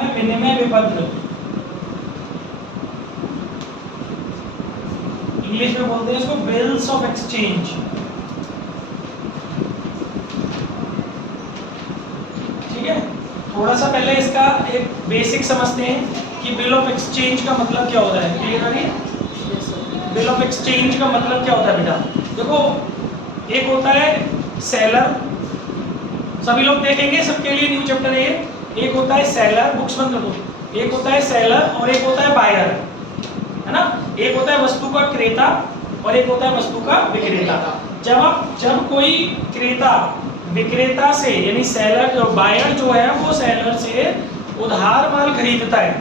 नाम है विनिमय विपत्र। इंग्लिश में बोलते हैं इसको बिल्स ऑफ एक्सचेंज। ठीक है, थोड़ा सा पहले इसका एक बेसिक समझते हैं कि बिल ऑफ एक्सचेंज का मतलब क्या होता है। क्लियर है? बिल ऑफ एक्सचेंज का मतलब क्या होता है बेटा? देखो, एक होता है सेलर, सभी लोग देखेंगे, सबके लिए न्यू चैप्टर है ये। एक होता है सेलर, बुक्स बंद कर दो। एक होता है सेलर और एक होता है बायर, है ना। एक होता है वस्तु का क्रेता और एक होता है वस्तु का विक्रेता। जब कोई क्रेता विक्रेता से, यानी सेलर जो बायर जो है वो सेलर से उधार माल खरीदता है,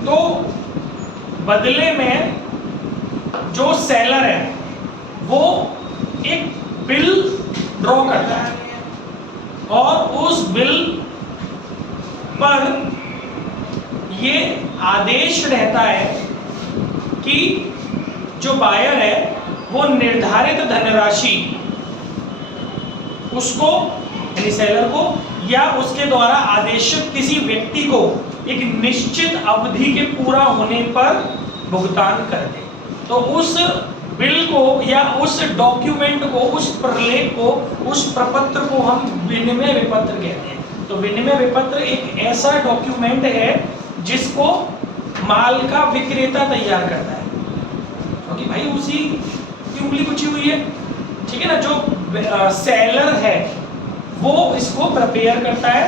तो बदले में जो सेलर है वो एक बिल ड्रॉ करता है और उस बिल पर ये आदेश रहता है कि जो बायर है वो निर्धारित धनराशि उसको, यानी सेलर को या उसके द्वारा आदेशित किसी व्यक्ति को एक निश्चित अवधि के पूरा होने पर भुगतान कर दे। तो उस बिल को या उस डॉक्यूमेंट को, उस प्रलेख को, उस प्रपत्र को हम विनिमय विपत्र कहते हैं। तो विनिमय विपत्र एक ऐसा डॉक्यूमेंट है जिसको माल का विक्रेता तैयार करता है, क्योंकि भाई उसी की उंगली कुची हुई है। ठीक है ना। जो सेलर है वो इसको प्रिपेयर करता है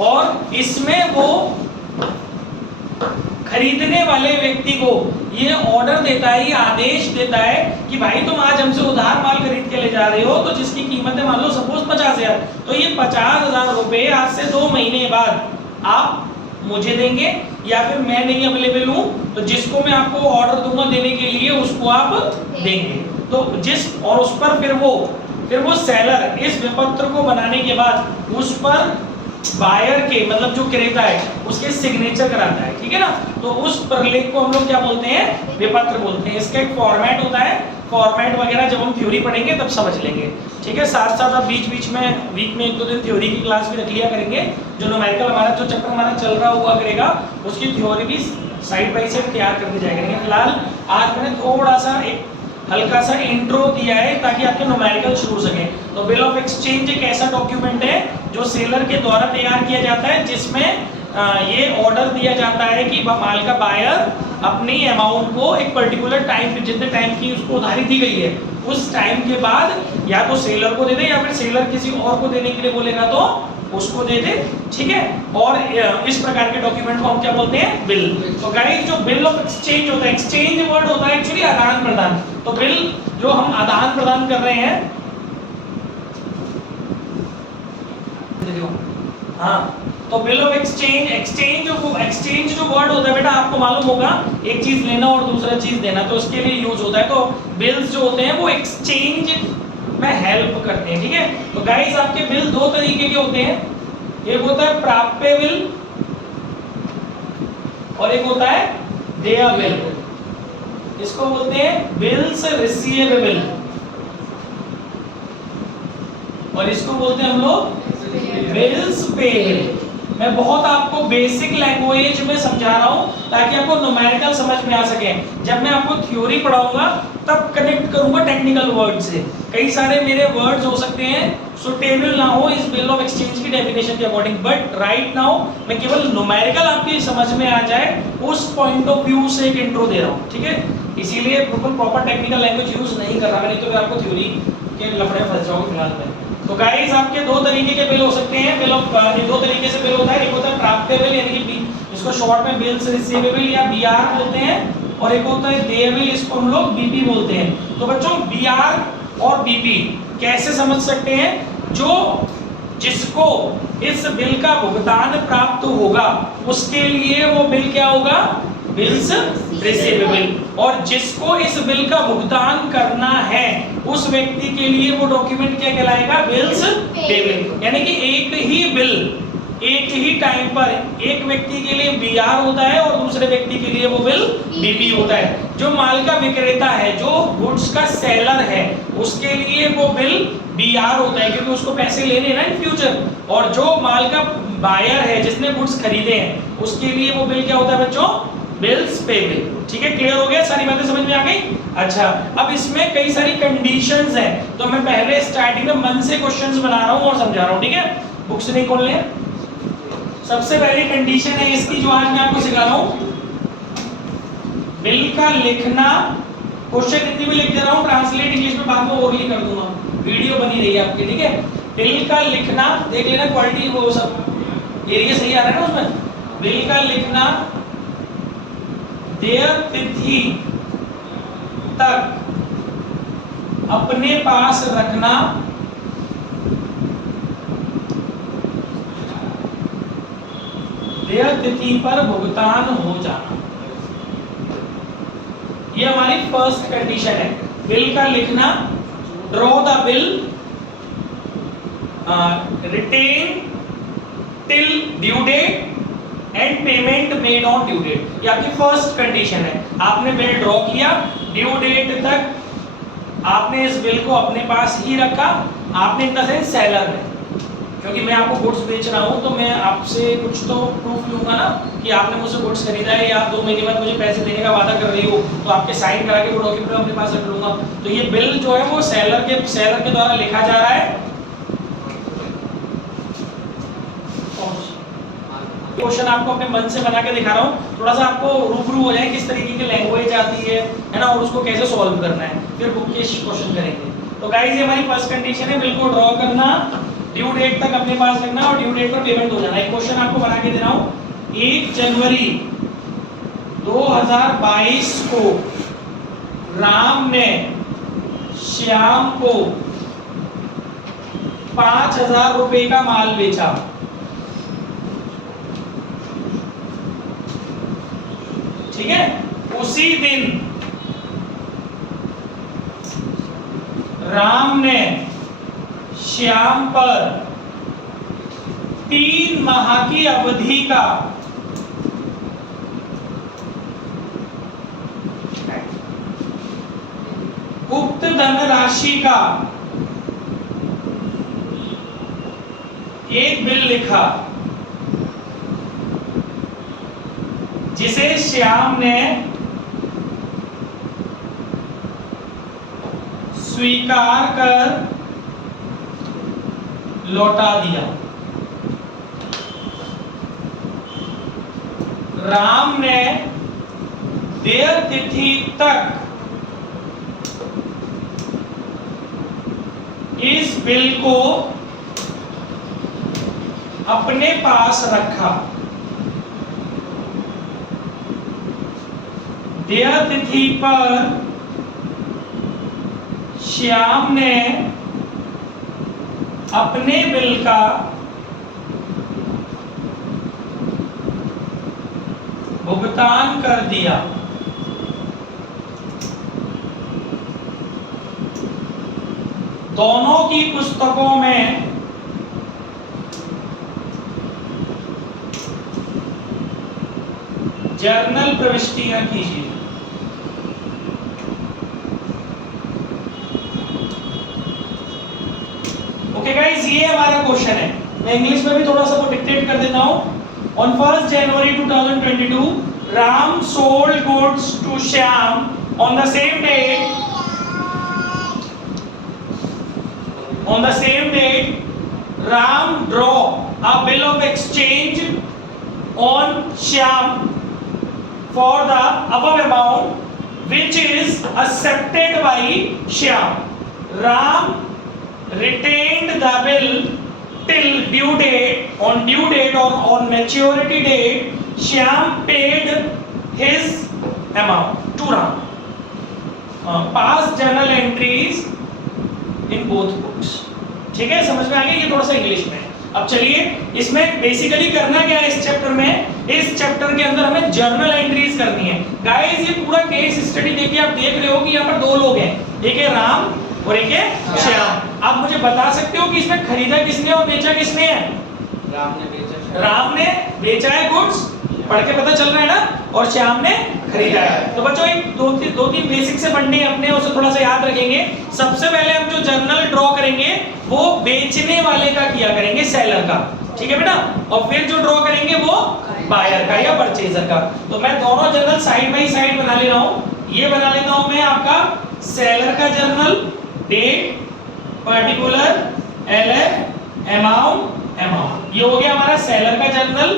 और इसमें वो खरीदने वाले व्यक्ति को ये ऑर्डर देता है, ये आदेश देता है कि भाई तुम आज हमसे उधार माल खरीद के ले जा रहे हो, तो जिसकी कीमत है मान लो सपोज 50,000, तो ये 50,000 रुपए आज से 2 महीने बाद आप मुझे देंगे, या फिर मैं नहीं अवेलेबल हूँ तो जिसको मैं आपको ऑर्डर दूंगा देने के लिए उसको आप देंगे। तो और उस पर फिर वो सेलर इस विपत्र को बनाने के बाद उस पर बायर के, मतलब जो क्रेता है उसके सिग्नेचर कराता है। ठीक है ना। तो उस प्रलेख को हम लोग क्या बोलते हैं? विपत्र बोलते हैं। इसका एक फॉर्मेट होता है, फॉर्मेट वगैरह जब हम थ्योरी पढ़ेंगे तब समझ लेंगे। ठीक है। साथ साथ आप बीच बीच में वीक में 1-2 दिन थ्योरी की क्लास भी रख लिया करेंगे। जो न्यूमेरिकल हमारा जो चैप्टर हमारा चल रहा हुआ करेगा उसकी थ्योरी भी साइड बाय साइड तैयार करके जाया करेंगे। फिलहाल आज मैंने थोड़ा सा एक हल्का सा इंट्रो दिया है ताकि आपके न्यूमेरिकल शुरू हो सके। तो बिल ऑफ एक्सचेंज एक ऐसा डॉक्यूमेंट है जो सेलर के द्वारा तैयार किया जाता है, जिसमें ये ऑर्डर दिया जाता है कि माल का बायर अपनी अमाउंट को एक पर्टिकुलर टाइम, जितने टाइम की उसको उधारी दी गई है उस टाइम के बाद या तो सेलर को दे दे या फिर सेलर किसी और को देने के लिए बोलेगा तो उसको दे दे। ठीक है। और इस प्रकार के डॉक्यूमेंट को हम क्या बोलते हैं? बिल। तो गाइस जो बिल ऑफ एक्सचेंज होता है, एक्सचेंज वर्ड होता है एक्चुअली आदान प्रदान। तो बिल जो हम आदान प्रदान कर रहे हैं, हाँ, तो बिल ऑफ एक्सचेंज, एक्सचेंज जो वर्ड होता है बेटा आपको मालूम होगा, एक चीज लेना और दूसरा चीज देना, तो उसके लिए यूज होता है। तो बिल्स जो होते हैं वो एक्सचेंज में हेल्प करते हैं। ठीक है। तो गाइस आपके बिल 2 तरीके के होते हैं, एक होता है प्राप्य बिल और एक होता है देय बिल। इसको बोलते हैं बिल्स रिसीवेबल और इसको बोलते हैं हम लोग बिल्स पेएबल। मैं बहुत आपको बेसिक लैंग्वेज में समझा रहा हूं ताकि आपको न्यूमेरिकल समझ में आ सके। जब मैं आपको थ्योरी पढ़ाऊंगा तब कनेक्ट करूंगा टेक्निकल वर्ड से। कई सारे मेरे वर्ड्स हो सकते हैं सुटेबल ना हो इस बिल ऑफ एक्सचेंज की डेफिनेशन के अकॉर्डिंग, बट राइट नाउ मैं केवल न्यूमेरिकल आपकी समझ में आ जाए उस पॉइंट ऑफ व्यू से एक इंट्रो दे रहा हूं। ठीक है। इसीलिए बिल्कुल प्रॉपर टेक्निकल लैंग्वेज यूज नहीं कर रहा मैं, नहीं तो फिर आपको थ्योरी के लफड़े फंस जाओगे फिलहाल में। तो गाइस आपके 2 तरीके के बिल हो सकते हैं। बिल ऑफ 2 तरीके से बिल होता है। एक होता है प्राप्य बिल, यानी कि इसको शॉर्ट में बिल्स रिसीवेबल या बीआर बोलते हैं, और एक होता है देय बिल, इसको हम लोग बीपी बोलते हैं। तो बच्चों बीआर और बीपी कैसे समझ सकते हैं? जिसको इस बिल का भुगतान प्राप्त होगा उसके लिए वो बिल क्या होगा? Bills receivable. और जिसको इस बिल का भुगतान करना है उस व्यक्ति के लिए वो डॉक्यूमेंट क्या कहलाएगा? Bills payable. यानी कि एक ही बिल एक ही टाइम पर एक व्यक्ति के लिए बीआर होता है और दूसरे व्यक्ति के लिए वो बिल बीपी होता है। जो माल का विक्रेता है, जो गुड्स का सेलर है, उसके लिए वो बिल बीआर होता है क्योंकि उसको पैसे लेने ना इन फ्यूचर। और जो माल का बायर है जिसने गुड्स खरीदे हैं उसके लिए वो बिल क्या होता है बच्चों, बिल्स पेबल। ठीक है, क्लियर हो गया, सारी बातें समझ में आ गई। अच्छा, अब इसमें कई सारी कंडीशंस हैं, तो मैं पहले स्टार्टिंग में मन से क्वेश्चंस बना रहा हूं और समझा रहा हूं। ठीक है, बुक्स नहीं खोल लें। सबसे पहली कंडीशन है इसकी जो आज मैं आपको सिखा रहा हूं, बिल का लिखना, क्वेश्चन हिंदी में लिख दे रहा हूं, ट्रांसलेट इंग्लिश में बाद में ओरली कर दूंगा, वीडियो बनी रही है आपकी। ठीक है, बिल का लिखना देख लेना, क्वालिटी वो सब एरिया सही आ रहा है ना उसमें। बिल का लिखना, देय तिथि तक अपने पास रखना, देय तिथि पर भुगतान हो जाना, ये हमारी फर्स्ट कंडीशन है। बिल का लिखना, draw the bill, written till due date and payment made on due date, ये आपकी फर्स्ट कंडीशन है। आपने बिल ड्रॉ किया, ड्यू डेट तक आपने इस बिल को अपने पास ही रखा, आपने इन द सेंस सेलर ने, क्योंकि मैं आपको गुड्स बेच रहा हूं तो मैं आपसे कुछ तो प्रूफ लूंगा ना कि आपने मुझसे गुड्स खरीदा है, या आप 2 महीने बाद मुझे पैसे देने का वादा कर रही हो, तो आपके साइन करा के वो डॉक्यूमेंट अपने पास रख लूंगा। तो ये बिल जो है वो सेलर के द्वारा लिखा जा रहा है। क्वेश्चन आपको अपने मन से बना के दिखा रहा हूँ, थोड़ा सा आपको रूबरू हो जाए किस तरीके की लैंग्वेज आती है ना, और उसको कैसे सॉल्व करना है, फिर बुक के क्वेश्चन करेंगे। तो गाइस ये हमारी फर्स्ट कंडीशन है, बिल को ड्रॉ करना, ड्यू डेट तक अपने पास रखना और ड्यू डेट पर पेमेंट हो जाना। एक क्वेश्चन आपको बना के दे रहा हूँ, 1 जनवरी 2022 को राम ने श्याम को 5000 रुपए का माल बेचा। ठीक है, उसी दिन राम ने श्याम पर 3 माह की अवधि का उक्त धनराशि का एक बिल लिखा, जिसे श्याम ने स्वीकार कर लौटा दिया। राम ने देय तिथि तक इस बिल को अपने पास रखा। देय तिथि पर श्याम ने अपने बिल का भुगतान कर दिया। दोनों की पुस्तकों में जर्नल प्रविष्टियां कीजिए। ओके गाइस, ये हमारा क्वेश्चन है। मैं इंग्लिश में भी थोड़ा सा वो डिक्टेट कर देता हूं। On 1 January 2022 Ram sold goods to Shyam on the same date. On the same date, Ram draw a bill of exchange on Shyam for the above amount, which is accepted by Shyam. Ram retained the bill till due date. On due date or on maturity date, Shyam paid his amount to Ram. Past journal entries in both books. ठीक है, समझ में आ गया? ये थोड़ा सा English में। अब चलिए, इसमें बेसिकली करना क्या है इस चैप्टर में? इस चैप्टर के अंदर हमें जर्नल एंट्रीज करनी है। गाइस, ये पूरा केस स्टडी देखिए, आप देख रहे हो कि यहाँ पर 2 लोग हैं, एक है राम और एक है श्याम। आप मुझे बता सकते हो कि इसमें खरीदा किसने और बेचा किसने है? राम ने बेचा है गुड्स, पढ़ के पता चल रहा है ना, और श्याम ने खरीदा है। तो बच्चों एक दो तीन बेसिक से फंडे अपने उसे थोड़ा सा याद रखेंगे। सबसे पहले हम जो जर्नल ड्रॉ करेंगे वो बेचने वाले का किया करेंगे, सेलर का। ठीक है बेटा। और फिर जो ड्रॉ करेंगे वो बायर का या परचेजर का। तो मैं दोनों जर्नल साइड बाय साइड बना ले रहा हूं। ये बना लेता हूं मैं आपका सेलर का journal, date, particular, LF, amount. ये हो गया हमारा सेलर का जर्नल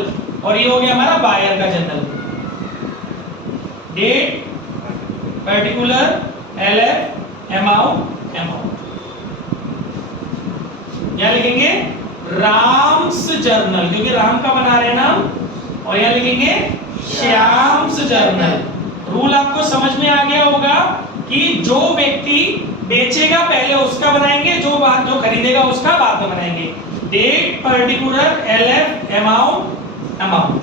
और ये हो गया हमारा बायर का journal. Date, particular, LF, amount. क्या लिखेंगे? राम्स जर्नल, क्योंकि राम का बना रहे हैं नाम। और यहां लिखेंगे श्याम्स जर्नल। रूल आपको समझ में आ गया होगा कि जो व्यक्ति बेचेगा पहले उसका बनाएंगे, जो खरीदेगा उसका बाद में बनाएंगे। Date, particular, LF, amount.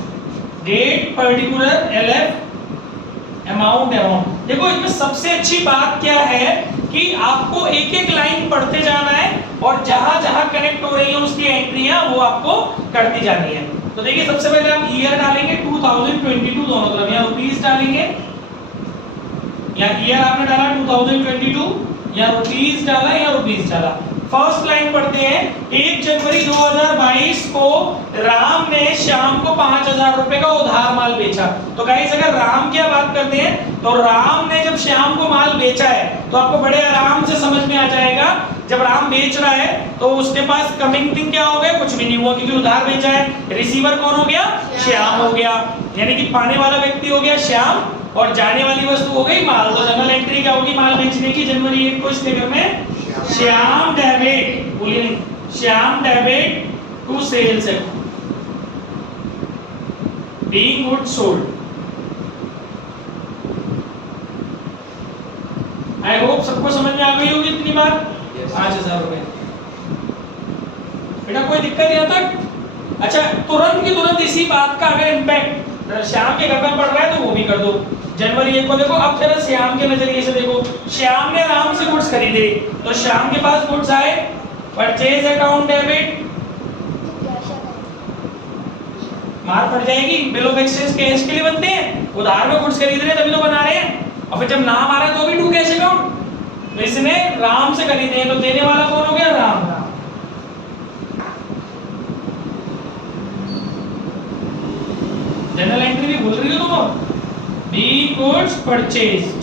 Date, particular, LF, amount. देखो इसमें सबसे अच्छी बात क्या है कि आपको एक एक लाइन पढ़ते जाना है और जहां जहां कनेक्ट हो रही है उसकी एंट्रियां वो आपको करती जानी है। तो देखिए सबसे पहले आप ईयर डालेंगे 2022 दोनों तरफ, यहाँ रुपीस डालेंगे, यहाँ ईयर आपने डाला 2022, यहाँ रुपीस डाला, यहाँ रुपीस डाला। फर्स्ट लाइन पढ़ते हैं। 1 जनवरी 2022 को राम ने श्याम को 5000 रुपए का उधार माल बेचा। तो गाइस अगर राम की बात करते हैं तो राम ने जब श्याम को माल बेचा है तो आपको बड़े आराम से समझ में आ जाएगा। जब राम बेच रहा है तो उसके पास कमिंग थिंग क्या हो गया? कुछ भी नहीं हुआ, क्योंकि उधार बेचा है। रिसीवर कौन हो गया? श्याम हो गया, यानी कि पाने वाला व्यक्ति हो गया श्याम और जाने वाली वस्तु हो गई माल। तो जनरल एंट्री क्या होगी माल बेचने की? जनवरी 1 को इस फिगर में श्याम डेबिट, बोलिए नहीं, Shyam debit to sales being good sold. I hope सबको समझ में आ गई होगी इतनी बात। 5000 रुपए बेटा, कोई दिक्कत यहाँ तक? अच्छा, तुरंत की तुरंत इसी बात का अगर इम्पैक्ट श्याम के घर में पड़ रहा है तो वो भी कर दो। जनवरी 1 को देखो, अब जरा श्याम के नजरिए से देखो। श्याम ने राम से गुड्स खरीदे तो श्याम के पास गुड्स आए, परचेज अकाउंट डेबिट, मार पड़ जाएगी। बिल ऑफ एक्सचेंज कैश के लिए बनते हैं, उधार में गुड्स खरीद रहे हैं तभी तो बना रहे हैं। और फिर जब नाम आ रहा है तो भी टू कैश अकाउंट। तो इसने राम से खरीदे हैं तो देने वाला कौन हो गया? राम। जनरल एंट्री भी भूल रही हो तुम? Be goods purchased.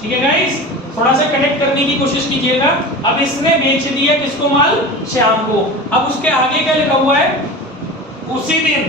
ठीक है गाइस, थोड़ा सा कनेक्ट करने की कोशिश कीजिएगा। अब इसने बेच दिया किसको माल? श्याम को। अब उसके आगे क्या लिखा हुआ है? उसी दिन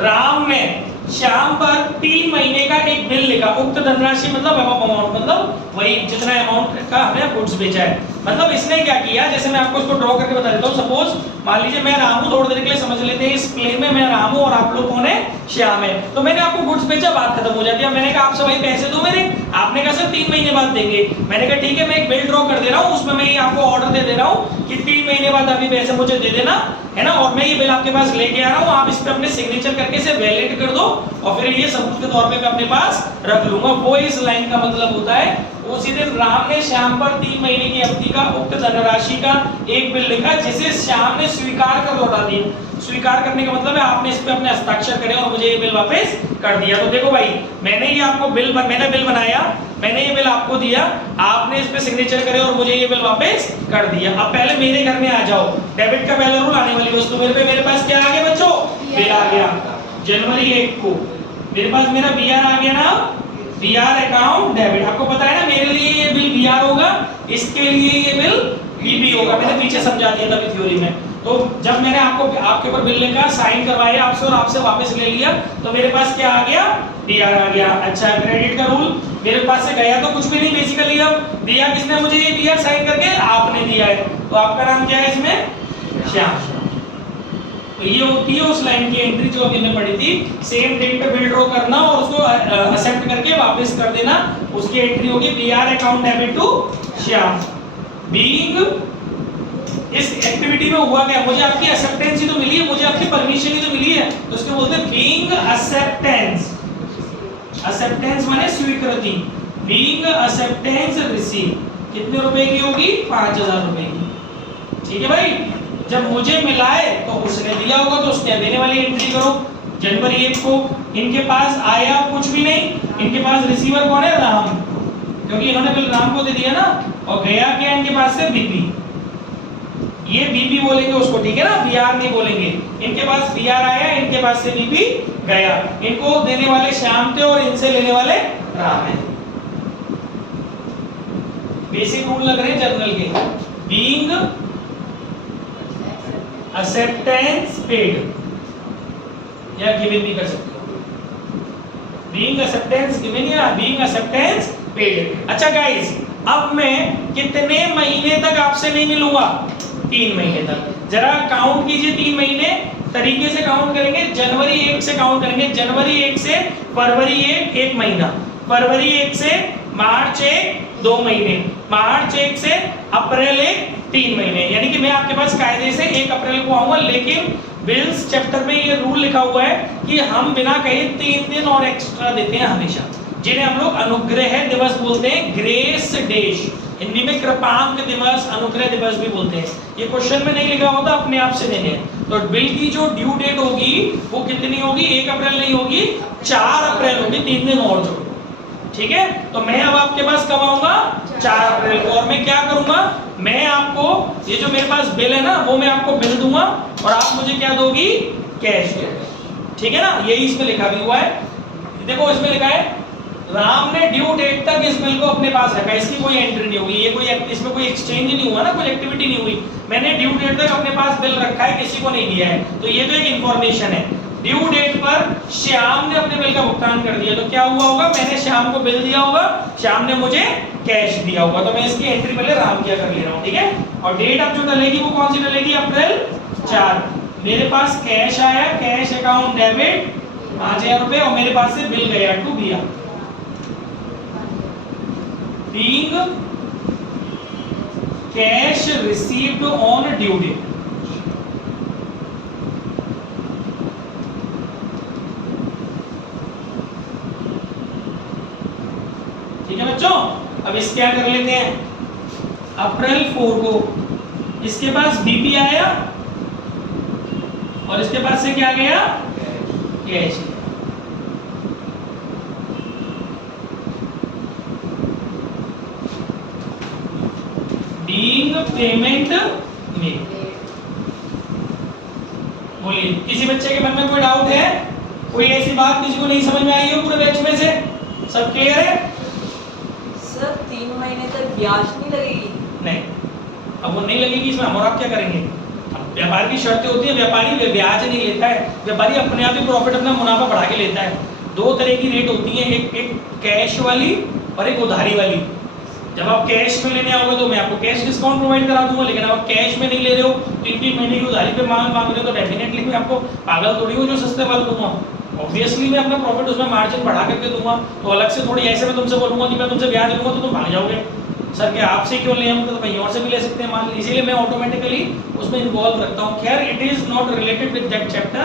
राम ने श्याम पर 3 महीने का एक बिल लिखा। उक्त धनराशि मतलब अमाउंट, मतलब वही जितना अमाउंट का हमने गुड्स बेचा है। मतलब इसने क्या किया, जैसे मैं आपको इसको ड्रॉ करके बता देता हूँ। सपोज मान लीजिए मैं राम हूँ, थोड़ी देर के लिए समझ लेते हैं। इस प्लेन में मैं राम हूँ और आप लोग कौन है? श्याम है। तो मैंने आपको गुड्स बेचा, बात खत्म हो जाती है। मैंने कहा आपसे भाई पैसे दो मेरे, आपने कहा सर 3 महीने बाद देंगे। मैंने कहा ठीक है, मैं एक बिल ड्रॉ कर दे रहा हूँ, उसमें मैं आपको ऑर्डर दे रहा हूँ कि 3 महीने बाद अभी पैसे मुझे दे देना, है ना। और मैं ये बिल आपके पास लेके आ रहा हूँ, आप इस पे अपने सिग्नेचर करके इसे वैलिड कर दो और फिर ये सबूत के तौर पे मैं अपने पास रख लूंगा। वो इस लाइन का मतलब होता है। उसी दिन राम ने श्याम पर 3 महीने की अवधि का उक्त धनराशि का एक बिल लिखा, जिसे श्याम ने स्वीकार कर लौटा दिया। स्वीकार करने का मतलब है आपने इस पे अपने हस्ताक्षर करे और मुझे ये बिल वापस कर दिया। तो देखो भाई, मैंने ये आपको मैंने बिल बनाया, मैंने ये बिल आपको दिया, आपने इस पे सिग्नेचर करे और मुझे ये बिल वापस कर दिया। अब पहले मेरे घर में आ जाओ। डेबिट का पहला रूल, आने वाली वस्तु मेरे पास क्या आ गया बच्चों? बिल आ गया। जनवरी 1 को मेरे पास मेरा बीआर आ गया ना, बीआर अकाउंट डेबिट। आपको पता है ना, मेरे लिए ये बिल बीआर होगा, इसके लिए ये बिल बीबी होगा। मैंने पीछे समझा दिया था थ्योरी में। तो जब मैंने आपके ऊपर बिल लिखा, साइन करवाया आपसे और आपसे वापस ले लिया, तो मेरे पास क्या आ गया? बीआर आ गया। अच्छा, क्रेडिट का रूल मेरे पास से गया तो कुछ भी नहीं, बेसिकली अब दिया किसने मुझे? ये बीआर साइन करके आपने दिया है। तो आपका नाम क्या है इसमें? श्याम। तो ये होती है उस लाइन की एंट्री जो अभी हमने पढ़ी थी। सेम डेट पे बिल ड्रॉ करना और उसको एक्सेप्ट करके वापस कर देना, उसकी एंट्री होगी BR account debit to Shyam. Being, इस एक्टिविटी में हुआ क्या? मुझे आपकी एक्सेप्टेंस ही तो मिली है, मुझे आपकी परमिशन ही तो मिली है, तो इसको बोलते हैं बीइंग एक्सेप्टेंस। एक्सेप्टेंस माने स्वीकृति। बीइंग एक्सेप्टेंस रिसीव कितने रुपए की होगी? 5000 रुपए की। ठीक है भाई, जब मुझे मिला है तो उसने दिया होगा, तो उसने देने वाली एंट्री करो। जनवरी 1 को इनके पास आया कुछ भी नहीं, इनके पास रिसीवर कौन है? राम, क्योंकि इन्होंने बिल राम को दे दिया ना। और गया क्या इनके पास से? बीपी। ये बीपी बोलेंगे उसको, ठीक है ना, बीआर नहीं बोलेंगे। इनके पास बीआर आया, इनके पास से बीपी गया, इनको देने वाले श्याम थे और इनसे लेने वाले राम है। बेसिक रूल लग रहे हैं जर्नल के। बीइंग एक्सेप्टेंस पेड, या गिवन भी कर सकते हो, बीइंग एक्सेप्टेंस गिवन या बीइंग एक्सेप्टेंस पेड। अच्छा गाइस, अब मैं कितने महीने तक आपसे नहीं मिलूंगा? 3 महीने तक। जरा काउंट कीजिए, 3 महीने तरीके से काउंट करेंगे। जनवरी 1 से काउंट करेंगे, जनवरी 1 से फरवरी 1 महीना, फरवरी 1 से मार्च 1 2 महीने, मार्च 1 से अप्रैल 1 3 महीने। यानी कि मैं आपके पास कायदे से 1 अप्रैल को आऊंगा, लेकिन बिल्स चैप्टर में ये रूल लिखा हुआ है कि हम बिना कहे 3 दिन और एक्स्ट्रा देते हैं हमेशा, जिन्हें हम लोग अनुग्रह दिवस बोलते हैं, ग्रेस डेज, हिंदी में कृपांक दिवस, अनुग्रह दिवस भी बोलते हैं। ये क्वेश्चन में नहीं लिखा होता, अपने आप से देने हैं। तो बिल की जो ड्यू डेट होगी वो कितनी होगी? 1 अप्रैल नहीं होगी, 4 अप्रैल होगी, 3 दिन और जोड़ो, ठीक है। तो मैं अब आपके पास कब आऊंगा? 4 अप्रैल को। और मैं क्या करूंगा, मैं आपको ये जो मेरे पास बिल है ना, वो मैं आपको बिल दूंगा और आप मुझे क्या दोगी? कैश दोगी, ठीक है ना। यही इसमें लिखा भी हुआ है, देखो इसमें लिखा है राम ने ड्यू डेट तक इस बिल को अपने पास रखा, इसकी कोई एंट्री नहीं होगी, ये कोई इसमें कोई एक्सचेंज नहीं हुआ ना, कोई एक्टिविटी नहीं हुई। मैंने ड्यू डेट तक अपने पास बिल रखा है, किसी को नहीं दिया है, तो ये तो एक इंफॉर्मेशन है। ड्यू डेट पर श्याम ने अपने बिल का भुगतान कर दिया, तो क्या हुआ होगा? मैंने श्याम को बिल दिया होगा, श्याम ने मुझे कैश दिया होगा, तो मैं इसकी एंट्री पहले राम किया कर ले रहा हूँ, ठीक है। और डेट अब जो डलेगी वो कौन सी डलेगी? अप्रैल 4। मेरे पास कैश आया, कैश अकाउंट डेबिट 5000 रुपए, और मेरे पास से बिल गया टू बिया, being cash received on due date। ठीक है बच्चों, अब इस क्या कर लेते हैं, अप्रैल 4 को इसके पास बीपी आया और इसके पास से क्या गया? कैश। बीइंग पेमेंट में, बोलिए किसी बच्चे के मन में कोई डाउट है? कोई ऐसी बात किसी को नहीं समझ में आई हो पूरे बैच में से? सब क्लियर है? सर 3 महीने तक ब्याज नहीं लगेगी? नहीं, अब वो नहीं लगेगी, इसमें हम और आप क्या करेंगे? व्यापार की शर्तें होती है, व्यापारी ब्याज नहीं लेता है, व्यापारी अपने आप ही प्रॉफिट, अपना मुनाफा बढ़ा के लेता है। 2 तरह की रेट होती है, एक कैश वाली और एक उधारी वाली। जब आप कैश में लेने आओगे तो मैं आपको कैश डिस्काउंट प्रोवाइड करा दूंगा, लेकिन आप कैश में नहीं ले रहे हो, 3 महीने की उधारी पे मांग रहे हो, तो डेफिनेटली मैं आपको पागल थोड़ी हूँ जो सस्ते वाले दूंगा। ऑब्वियसली मैं अपना प्रॉफिट उसमें मार्जिन बढ़ा करके दूंगा, तो अलग से थोड़ी ऐसे मैं तुमसे बोलूंगा कि मैं तुमसे ब्याज लूंगा तो तुम भाग जाओगे, सर के आपसे क्यों ले, हम तो कहीं और से भी ले सकते हैं मान, इसीलिए मैं ऑटोमेटिकली उसमें इन्वॉल्व रखता हूँ। खैर it is not related with that chapter,